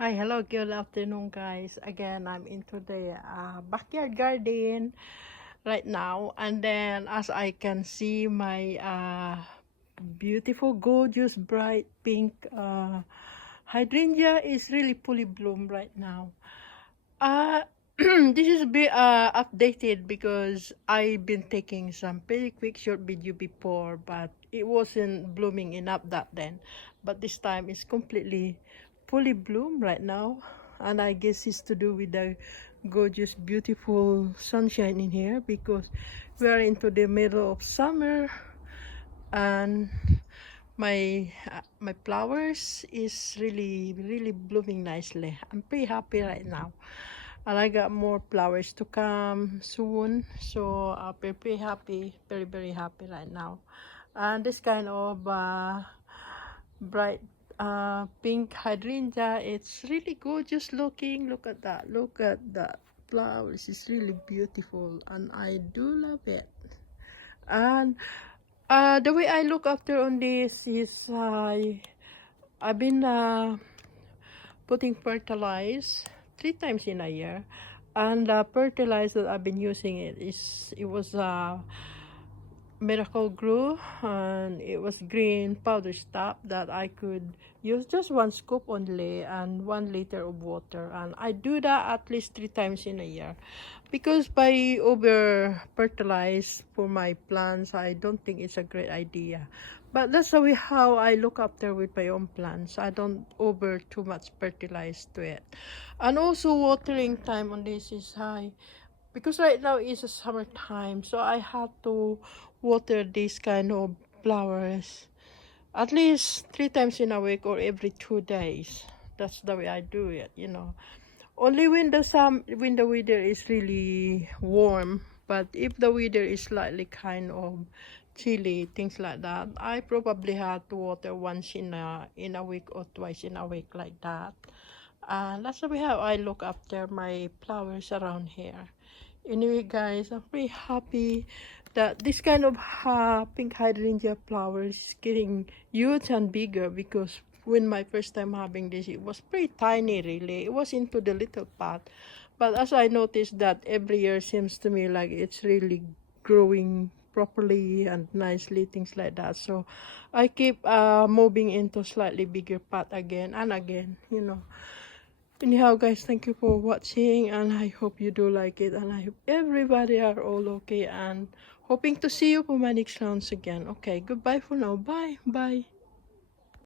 Hi, hello, good afternoon, guys. Again, I'm into the backyard garden right now, and then as I can see, my beautiful, gorgeous, bright pink hydrangea is really fully bloomed right now. Uh, this is updated because I've been taking some very quick short video before, but it wasn't blooming enough that then. But this time it's completely fully bloom right now, and I guess it's to do with the gorgeous, beautiful sunshine in here because we are into the middle of summer, and my flowers is really blooming nicely. I'm pretty happy right now, and I got more flowers to come soon, so I'll be pretty happy, very happy right now. And this kind of bright pink hydrangea, it's really gorgeous looking. Look at that flowers, it's really beautiful and I do love it. And the way I look after on this is I've been putting fertilize 3 times in a year, and the fertilizer that I've been using it was Miracle Grow, and it was green powder stuff that I could use just 1 scoop only and 1 liter of water, and I do that at least 3 times in a year because by over fertilize for my plants, I don't think it's a great idea. But that's the way how I look after with my own plants. I don't over too much fertilize to it. And also watering time on this is high because right now is a summertime, so I have to water this kind of flowers at least 3 times in a week or every 2 days. That's the way I do it. Only when the weather is really warm, but if the weather is slightly kind of chilly, things like that, I probably have to water once in a week or twice in a week like that. And that's the way how I look after my flowers around here. Anyway, guys, I'm pretty happy that this kind of pink hydrangea flowers is getting huge and bigger because when my first time having this, it was pretty tiny really. It was into the little pot. But as I noticed that every year seems to me like it's really growing properly and nicely, things like that. So I keep moving into slightly bigger pot again and again. Anyhow, guys, thank you for watching, and I hope you do like it, and I hope everybody are all okay, and hoping to see you for my next rounds again. Okay, goodbye for now. Bye.